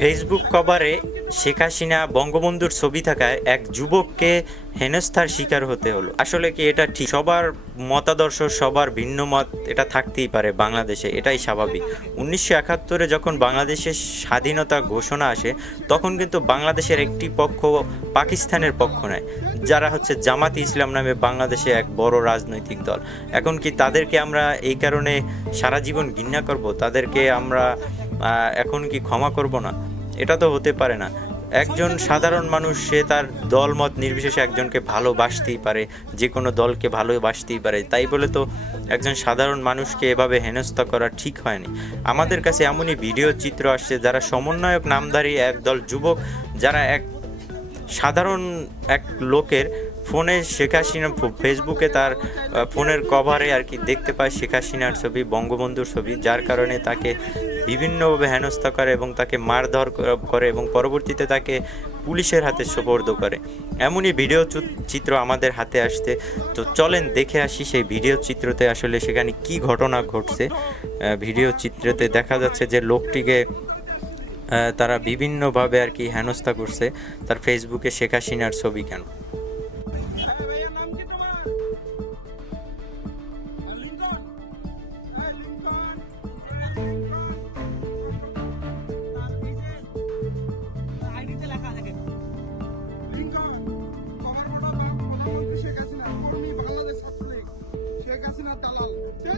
Facebook কভারে Sheikh Hasina বঙ্গবন্ধুর ছবি থাকায় এক যুবককে হেনস্থার শিকার হতে হলো। আসলে কি এটা ঠিক? সবার মতাদর্শ, সবার ভিন্ন মত এটা থাকতেই পারে বাংলাদেশে, এটাই স্বাভাবিক। 1971-এ যখন বাংলাদেশের স্বাধীনতা ঘোষণা আসে, তখন কিন্তু বাংলাদেশের একটি পক্ষ পাকিস্তানের পক্ষ নেয়, যারা হচ্ছে জামাত ইসলাম নামে বাংলাদেশে এক বড় রাজনৈতিক দল। এখন কি তাদেরকে আমরা এই কারণে সারা জীবন ঘৃণা করব? তাদেরকে আমরা এখন কি ক্ষমা করব না? এটা তো হতে পারে না। একজন সাধারণ মানুষ, সে তার দল মত নির্বিশেষে একজনকে ভালোবাসতেই পারে, যে কোনো দলকে ভালোবাসতেই পারে। তাই বলে তো একজন সাধারণ মানুষকে এভাবে হেনস্থা করা ঠিক হয়নি। আমাদের কাছে এমনই ভিডিও চিত্র আসছে যারা সমন্বয়ক নামধারী একদল যুবক, যারা এক সাধারণ এক লোকের ফোনে শেখ হাসিনা ফেসবুকে তার ফোনের কভারে আর কি দেখতে পায় শেখ হাসিনার ছবি, বঙ্গবন্ধুর ছবি, যার কারণে তাকে বিভিন্নভাবে হেনস্থা করে এবং তাকে মারধর করে এবং পরবর্তীতে তাকে পুলিশের হাতে সোপর্দ করে। এমনই ভিডিও চিত্র আমাদের হাতে আসছে। তো চলেন দেখে আসি সেই ভিডিও চিত্রতে আসলে সেখানে কি ঘটনা ঘটছে। ভিডিও চিত্রতে দেখা যাচ্ছে যে লোকটিকে তারা বিভিন্নভাবে আর কি হেনস্থা করছে, তার ফেসবুকে শেখ হাসিনার ছবি কেন।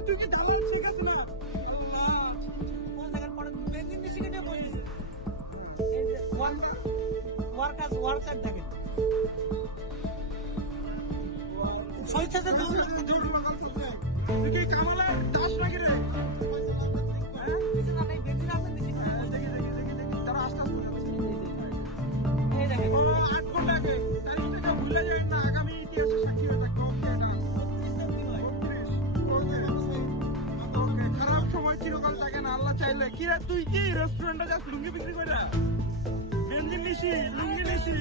তুই কি দালাল শেখ হাসিনা? কোন জায়গার পরে বেঞ্জিন মিশিয়ে নিয়ে বসে এই যে ওয়ার্কার দেখেন ছয়টাতে জোর লাগাল করতে তুই কি কামালের দাস নাকি রে? হ্যাঁ কিছু না, বেঞ্জিন আছে দেখি তারা আস্তে আস্তে এই দেখেন 8 ঘন্টা আগে তারিখটা যা ভুলে যায় না, আগামী ইতিহাসে সাক্ষী হয়ে থাকবে। খারাপ সময় চিরকাল থাকে না, আল্লাহ চাইলে। কি রে তুই কি রেস্টুরেন্টে যাস লুঙ্গি বিক্রি করে? বেঞ্জিন নিশি লুঙ্গি নিশি